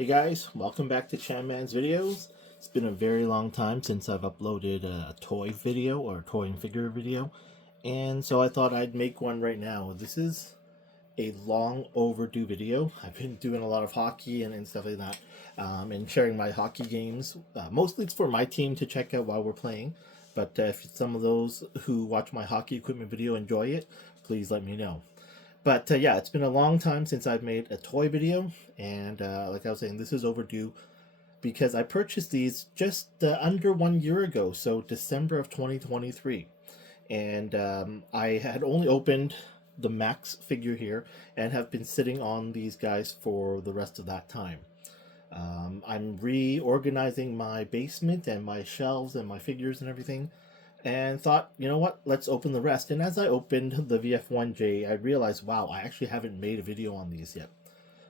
Hey guys, welcome back to Chanman's Videos. It's been a very long time since I've uploaded a toy video or a toy and figure video, and so I thought I'd make one right now. This is a long overdue video. I've been doing a lot of hockey and stuff like that, and sharing my hockey games. Mostly it's for my team to check out while we're playing, but if some of those who watch my hockey equipment video enjoy it, please let me know. But yeah, it's been a long time since I've made a toy video, and like I was saying, this is overdue because I purchased these just under 1 year ago, so December of 2023. And I had only opened the Max figure here and have been sitting on these guys for the rest of that time. I'm reorganizing my basement and my shelves and my figures and everything, and thought, you know what, let's open the rest. And as I opened the VF-1J, I realized, wow, I actually haven't made a video on these yet.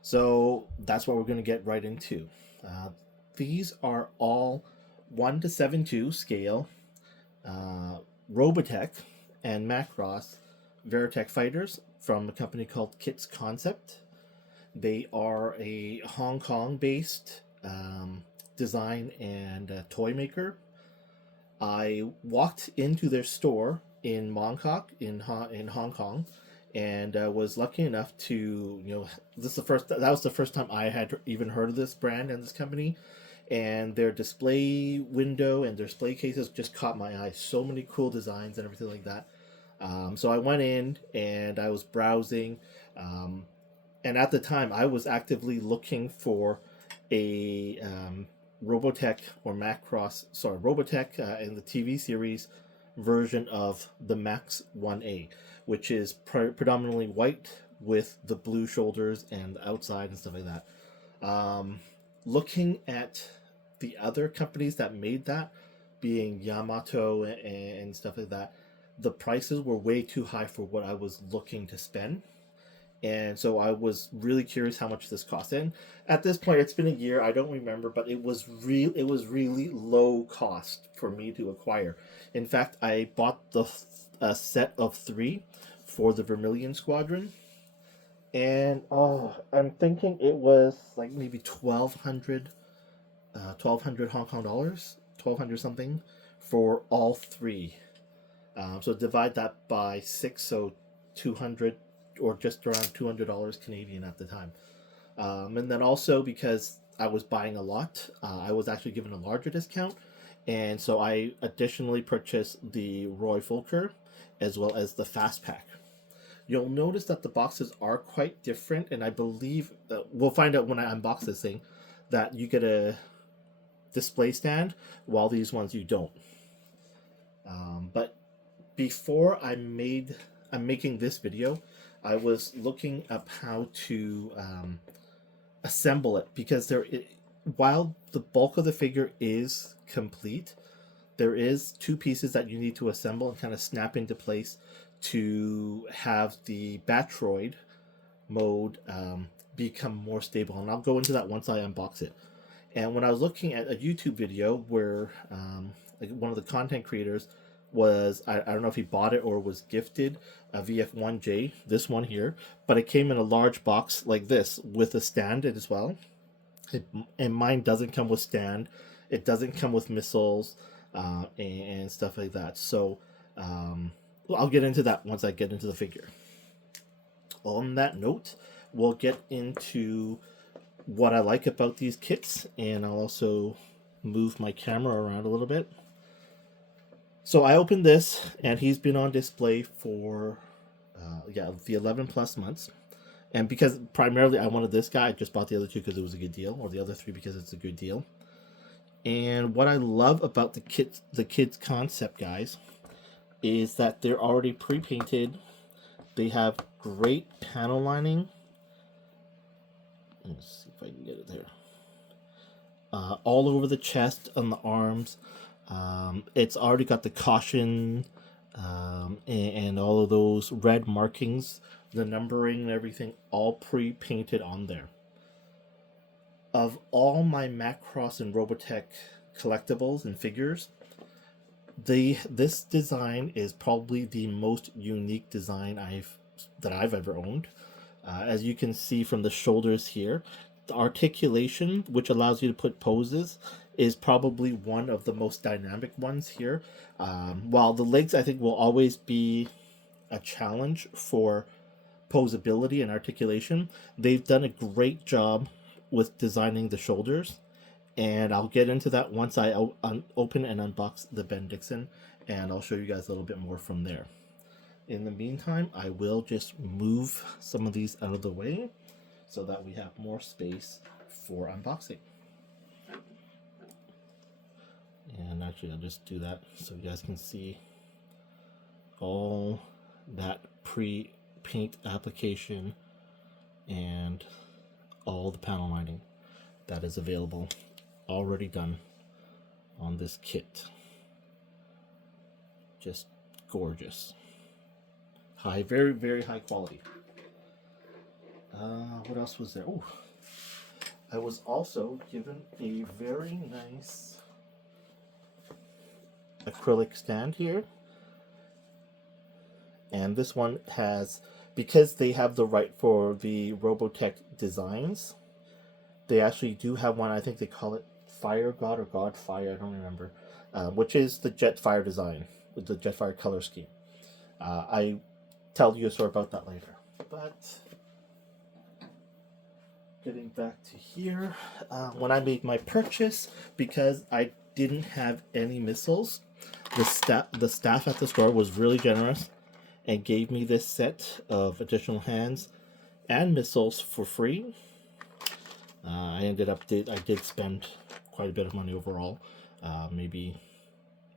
So that's what we're going to get right into. These are all 1:7:2 scale Robotech and Macross Veritech fighters from a company called KitzConcept. They are a Hong Kong based design and toy maker. I walked into their store in Mongkok in Hong Kong, and was lucky enough to, that was the first time I had even heard of this brand and this company, and their display window and their display cases just caught my eye. So many cool designs and everything like that. So I went in and I was browsing, and at the time I was actively looking for a Robotech or Robotech in the TV series version of the Max 1A, which is predominantly white with the blue shoulders and the outside and stuff like that. Looking at the other companies that made that, being Yamato and stuff like that, the prices were way too high for what I was looking to spend. And so I was really curious how much this cost. And at this point, it's been a year. I don't remember, but it was really low cost for me to acquire. In fact, I bought a set of 3 for the Vermillion Squadron, and I'm thinking it was like maybe 1,200 Hong Kong dollars, 1,200 something for all 3. So divide that by 6, so 200, or just around $200 Canadian at the time. And then also, because I was buying a lot, I was actually given a larger discount, and so I additionally purchased the Roy Fulker as well as the Fast Pack. You'll notice that the boxes are quite different, and I believe we'll find out when I unbox this thing that you get a display stand, while these ones you don't. But before I'm making this video, I was looking up how to assemble it, because while the bulk of the figure is complete, there is 2 pieces that you need to assemble and kind of snap into place to have the Batroid mode become more stable. And I'll go into that once I unbox it. And when I was looking at a YouTube video where like one of the content creators was, I don't know if he bought it or was gifted a VF-1J, this one here, but it came in a large box like this with a stand as well. And mine doesn't come with stand. It doesn't come with missiles and stuff like that. So I'll get into that once I get into the figure. On that note, we'll get into what I like about these kits, and I'll also move my camera around a little bit. So I opened this, and he's been on display for the 11 plus months. And because primarily I wanted this guy, I just bought the other 2 because it was a good deal, or the other 3 because it's a good deal. And what I love about the KitzConcept guys is that they're already pre-painted. They have great panel lining. Let's see if I can get it there. All over the chest and the arms. It's already got the caution and all of those red markings, the numbering and everything, all pre-painted on there. Of all my Macross and Robotech collectibles and figures, this design is probably the most unique design that I've ever owned. As you can see from the shoulders here, the articulation, which allows you to put poses, is probably one of the most dynamic ones here. While the legs, I think, will always be a challenge for posability and articulation, they've done a great job with designing the shoulders. And I'll get into that once I open and unbox the Ben Dixon, and I'll show you guys a little bit more from there. In the meantime, I will just move some of these out of the way so that we have more space for unboxing. And actually, I'll just do that so you guys can see all that pre-paint application and all the panel lining that is available, already done on this kit. Just gorgeous. High, very, very high quality. What else was there? Oh, I was also given a very nice acrylic stand here. And this one has, because they have the right for the Robotech designs, they actually do have one, I think they call it Fire God or God Fire, I don't remember, which is the Jetfire design, with the Jetfire color scheme. I tell you a story about that later. But getting back to here, when I made my purchase, because I didn't have any missiles, the staff at the store was really generous and gave me this set of additional hands and missiles for free. I did spend quite a bit of money overall, maybe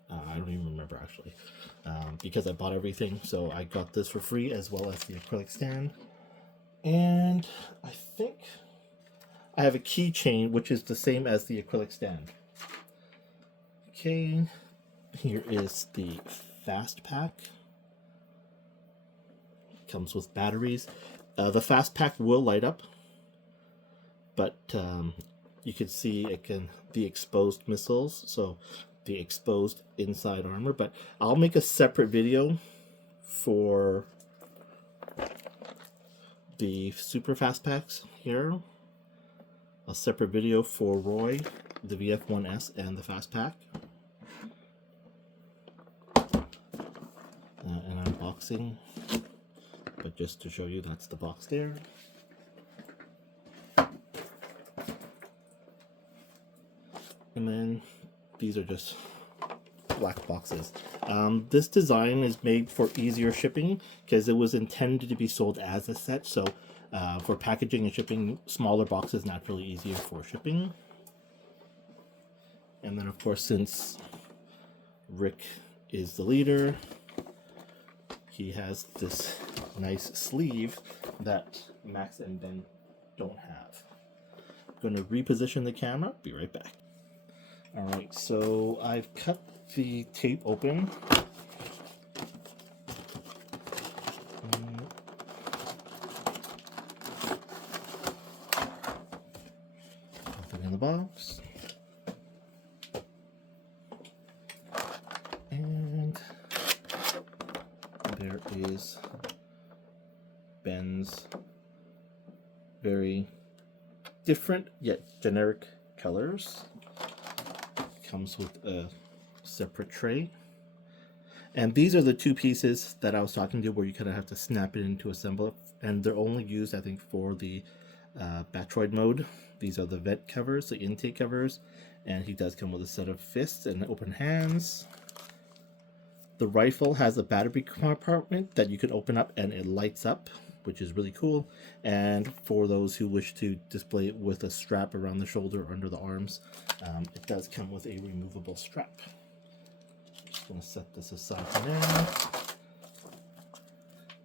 I don't even remember actually, because I bought everything. So I got this for free as well as the acrylic stand, and I think I have a keychain which is the same as the acrylic stand. Okay, here is the fast pack. It comes with batteries. The fast pack will light up, but you can see the exposed missiles, so the exposed inside armor. But I'll make a separate video for the super fast packs here. A separate video for Roy, the VF-1S, and the fast pack. An unboxing, but just to show you, that's the box there. And then these are just black boxes. This design is made for easier shipping because it was intended to be sold as a set. So for packaging and shipping, smaller boxes naturally easier for shipping. And then of course, since Rick is the leader, he has this nice sleeve that Max and Ben don't have. I'm going to reposition the camera. Be right back. Alright, so I've cut the tape open. Put it in the box. And there is Ben's very different yet generic colors. Comes with a separate tray, and these are the two pieces that I was talking to, where you kind of have to snap it into assemble it, and they're only used, I think, for the Batroid mode. These are the vent covers, the intake covers, and he does come with a set of fists and open hands. The rifle has a battery compartment that you can open up and it lights up, which is really cool. And for those who wish to display it with a strap around the shoulder or under the arms, it does come with a removable strap. I'm just going to set this aside for now.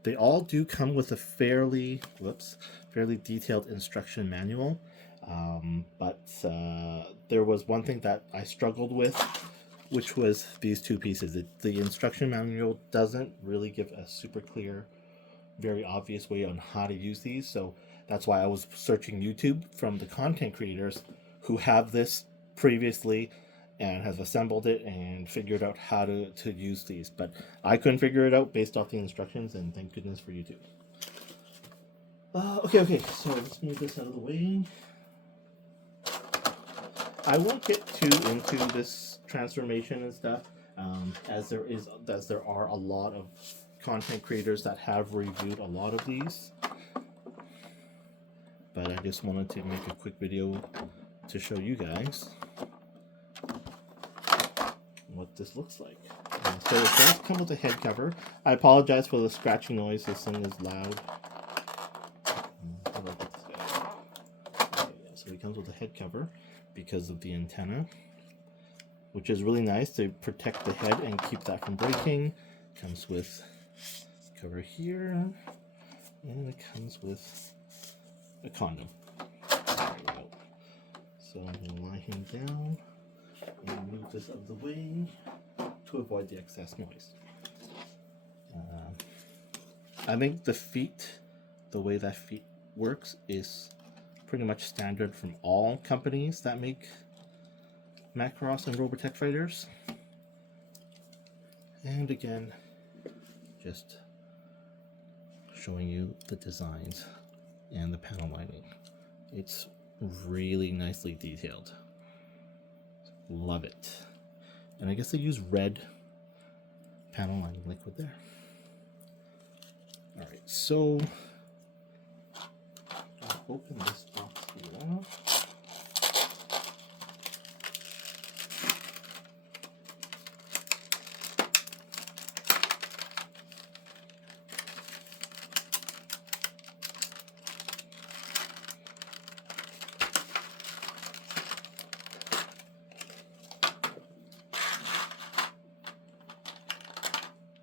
They all do come with a fairly detailed instruction manual, but there was one thing that I struggled with, which was these two pieces. The instruction manual doesn't really give a super clear, very obvious way on how to use these, so that's why I was searching YouTube from the content creators who have this previously and have assembled it and figured out how to use these, but I couldn't figure it out based off the instructions, and thank goodness for YouTube. Okay, so let's move this out of the way. I won't get too into this transformation and stuff, as there are a lot of content creators that have reviewed a lot of these. But I just wanted to make a quick video to show you guys what this looks like. So it does come with a head cover. I apologize for the scratching noise. This thing is loud. So it comes with a head cover because of the antenna, which is really nice to protect the head and keep that from breaking. Comes with cover here, and it comes with a condom. There we go. So I'm going to lie him down and move this out of the way to avoid the excess noise. I think the way that feet works is pretty much standard from all companies that make Macross and Robotech fighters. And again, just showing you the designs and the panel lining. It's really nicely detailed. Love it. And I guess they use red panel lining liquid there. Alright, so I'll open this box here.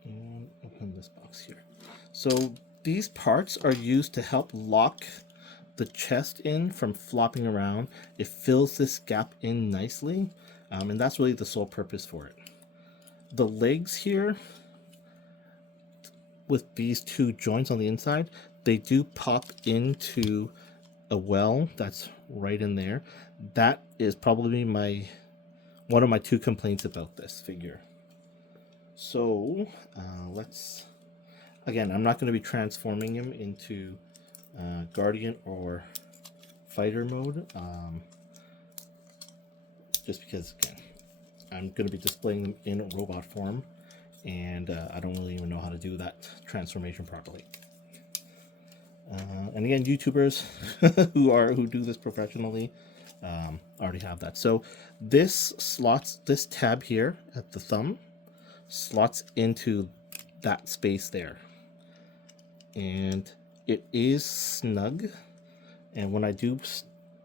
And open this box here. So these parts are used to help lock the chest in from flopping around. It fills this gap in nicely, and that's really the sole purpose for it. The legs here, with these two joints on the inside, they do pop into a well that's right in there. That is probably one of my two complaints about this figure. So again, I'm not going to be transforming him into Guardian or Fighter mode, just because, again, I'm going to be displaying them in robot form, and I don't really even know how to do that transformation properly. And again, YouTubers who do this professionally already have that. So this tab here at the thumb slots into that space there, and it is snug, and when I do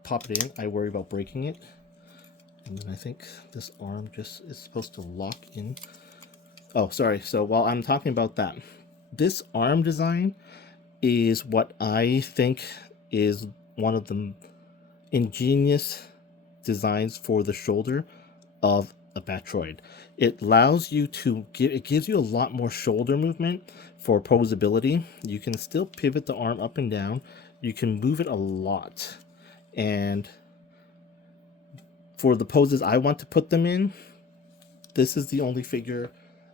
pop it in, I worry about breaking it. And then I think this arm just is supposed to lock in. Oh, sorry. So while I'm talking about that, this arm design is what I think is one of the ingenious designs for the shoulder of a Batroid. It allows you to it gives you a lot more shoulder movement for posability. You can still pivot the arm up and down. You can move it a lot. And for the poses I want to put them in, this is the only figure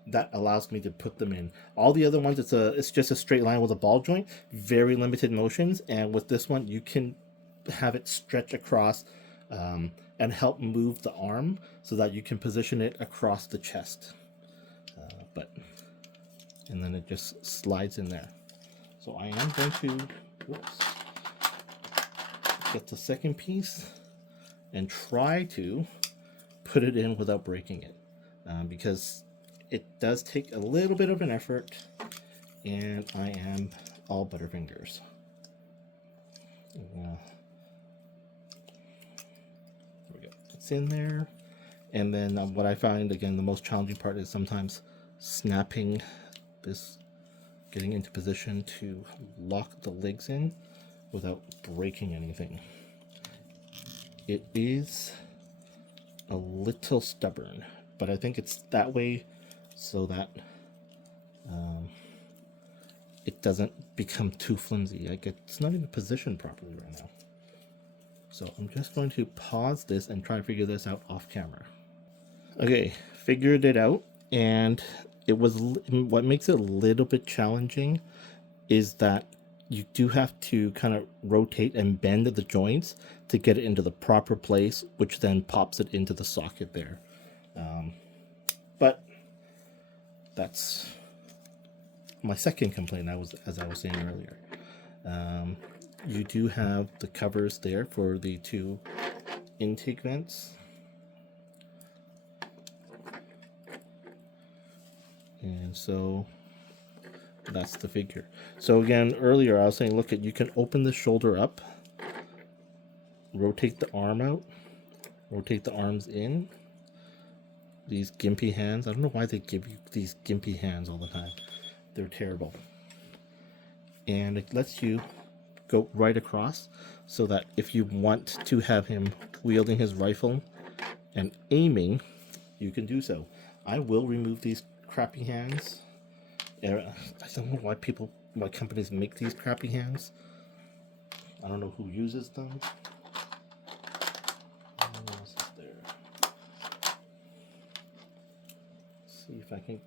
that allows me to put them in. All the other ones, it's just a straight line with a ball joint, very limited motions. And with this one, you can have it stretch across and help move the arm so that you can position it across the chest. And then it just slides in there. So I am going to get the second piece and try to put it in without breaking it, because it does take a little bit of an effort, and I am all butterfingers. There we go. It's in there. And then what I find, again, the most challenging part is sometimes snapping this, getting into position to lock the legs in without breaking anything. It is a little stubborn, but I think it's that way so that it doesn't become too flimsy. Like, it's not even positioned properly right now. So I'm just going to pause this and try to figure this out off camera. Okay, figured it out, and it was what makes it a little bit challenging is that you do have to kind of rotate and bend the joints to get it into the proper place, which then pops it into the socket there. But that's my second complaint. As I was saying earlier, you do have the covers there for the two intake vents, and so that's the figure. So again, earlier I was saying, look, you can open the shoulder up, rotate the arm out, rotate the arms in. These gimpy hands, I don't know why they give you these gimpy hands all the time. They're terrible. And it lets you go right across, so that if you want to have him wielding his rifle and aiming, you can do so. I will remove these crappy hands. I don't know why companies make these crappy hands. I don't know who uses them. What else is there? Let's see if I can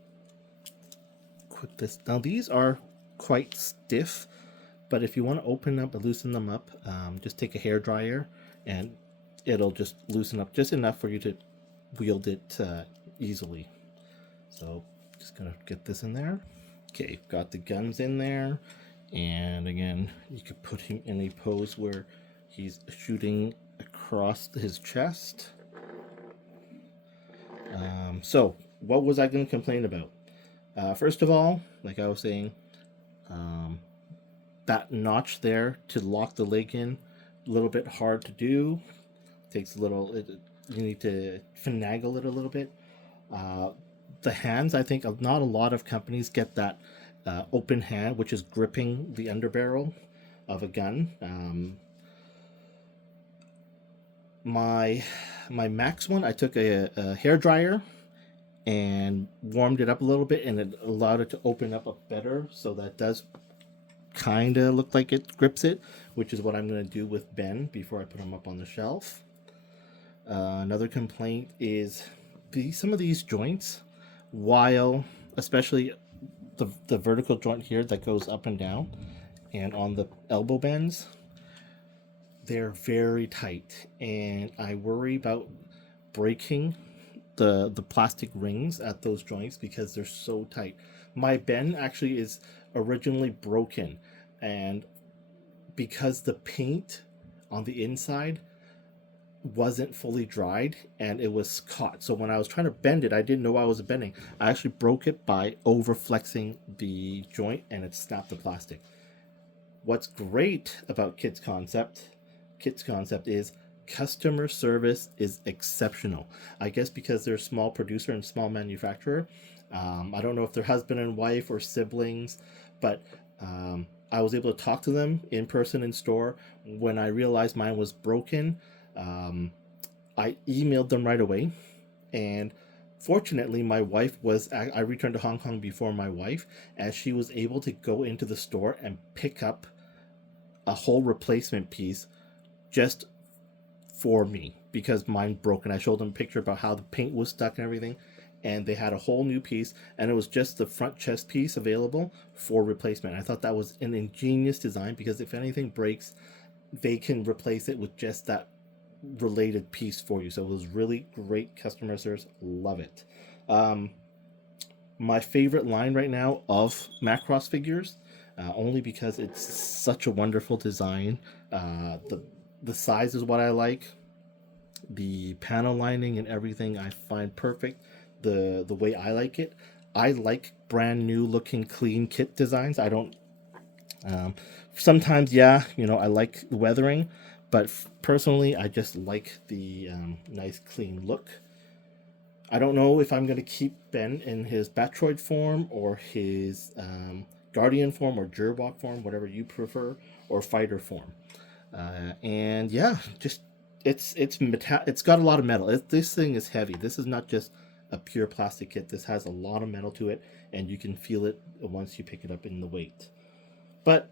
quit this. Now these are quite stiff, but if you want to open up and loosen them up, just take a hair dryer and it'll just loosen up just enough for you to wield it easily. So just gonna get this in there. Okay, got the guns in there, and again, you could put him in a pose where he's shooting across his chest. So what was I going to complain about? First of all, like I was saying, that notch there to lock the leg in, a little bit hard to do. Takes a little, you need to finagle it a little bit. The hands, I think not a lot of companies get that open hand, which is gripping the underbarrel of a gun. My Max one, I took a hair dryer and warmed it up a little bit, and it allowed it to open up better, so that does kind of look like it grips it, which is what I'm going to do with Ben before I put him up on the shelf. Another complaint is some of these joints, while especially the vertical joint here that goes up and down and on the elbow bends, they're very tight, and I worry about breaking the plastic rings at those joints because they're so tight. My bend actually is originally broken, and because the paint on the inside wasn't fully dried and it was caught, so when I was trying to bend it, I didn't know I was bending. I actually broke it by over flexing the joint, and it snapped the plastic. What's great about KitzConcept is customer service is exceptional. I guess because they're a small producer and small manufacturer. I don't know if they're husband and wife or siblings, but I was able to talk to them in person in store. When I realized mine was broken, I emailed them right away, and fortunately my wife I returned to Hong Kong before my wife, as she was able to go into the store and pick up a whole replacement piece just for me because mine broke, and I showed them a picture about how the paint was stuck and everything, and they had a whole new piece, and it was just the front chest piece available for replacement. I thought that was an ingenious design, because if anything breaks, they can replace it with just that related piece for you. So it was really great customer service. Love it. My favorite line right now of Macross figures, only because it's such a wonderful design. The size is what I like. The panel lining and everything I find perfect. The way I like it. I like brand new looking clean kit designs. I don't sometimes, yeah, I like weathering, but personally I just like the nice clean look. I don't know if I'm going to keep Ben in his Batroid form or his Guardian form or Gerbok form, whatever you prefer, or fighter form. And yeah, just it's got a lot of metal. This thing is heavy. This is not just a pure plastic kit. This has a lot of metal to it, and you can feel it once you pick it up in the weight. But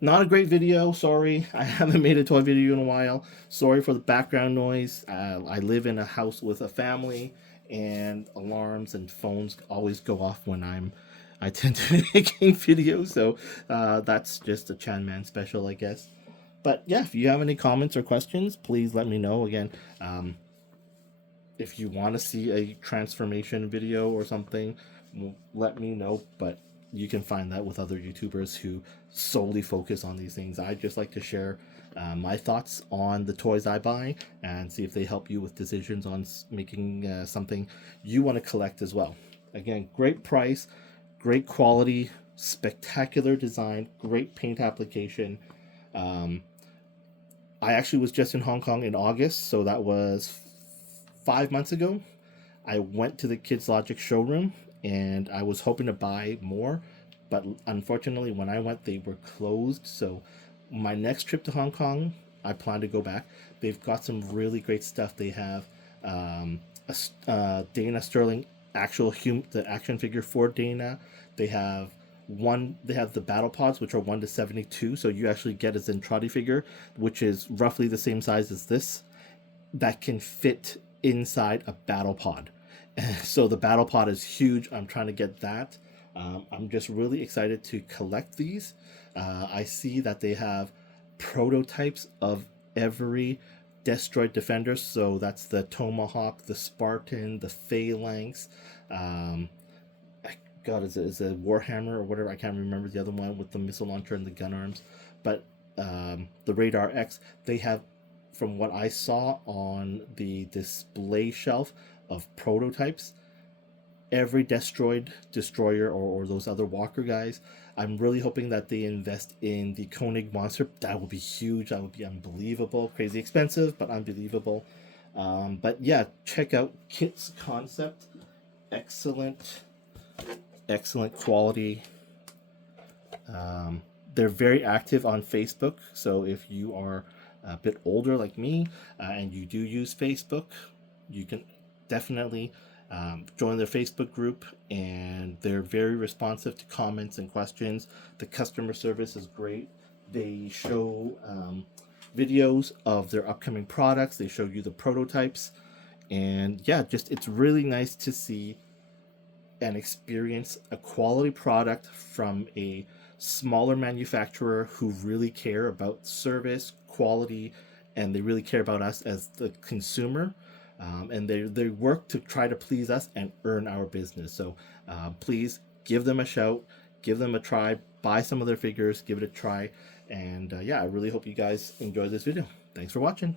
not a great video. Sorry, I haven't made a toy video in a while. Sorry for the background noise. I live in a house with a family, and alarms and phones always go off when I'm I tend to be making videos, so that's just a Chan Man special, I guess. But yeah, if you have any comments or questions, please let me know. Again, if you want to see a transformation video or something, let me know. But you can find that with other YouTubers who solely focus on these things. I just like to share my thoughts on the toys I buy and see if they help you with decisions on making something you want to collect as well. Again, great price, great quality, spectacular design, great paint application. Um, I actually was just in Hong Kong in August, so that was 5 months ago. I went to the Kids Logic showroom and I was hoping to buy more, but unfortunately, when I went, they were closed. So, my next trip to Hong Kong, I plan to go back. They've got some really great stuff. They have Dana Sterling the action figure for Dana. They have they have the battle pods, which are 1 to 72, so you actually get a Zentradi figure, which is roughly the same size as this, that can fit inside a battle pod. So the battle pod is huge. I'm trying to get that. I'm just really excited to collect these. I see that they have prototypes of every Destroyed Defender. So that's the Tomahawk, the Spartan, the Phalanx. God, is it Warhammer or whatever? I can't remember the other one with the missile launcher and the gun arms. But the Radar X, they have, from what I saw on the display shelf of prototypes, every destroyer or those other walker guys. I'm really hoping that they invest in the Koenig monster. That would be huge. That would be unbelievable. Crazy expensive, but unbelievable. But yeah, check out KitzConcept. Excellent, excellent quality. They're very active on Facebook, so if you are a bit older like me and you do use Facebook, you can definitely join their Facebook group, and they're very responsive to comments and questions. The customer service is great. They show videos of their upcoming products. They show you the prototypes, and yeah, just it's really nice to see and experience a quality product from a smaller manufacturer who really care about service, quality, and they really care about us as the consumer. And they work to try to please us and earn our business. So please give them a shout, give them a try, buy some of their figures, give it a try. And yeah, I really hope you guys enjoy this video. Thanks for watching.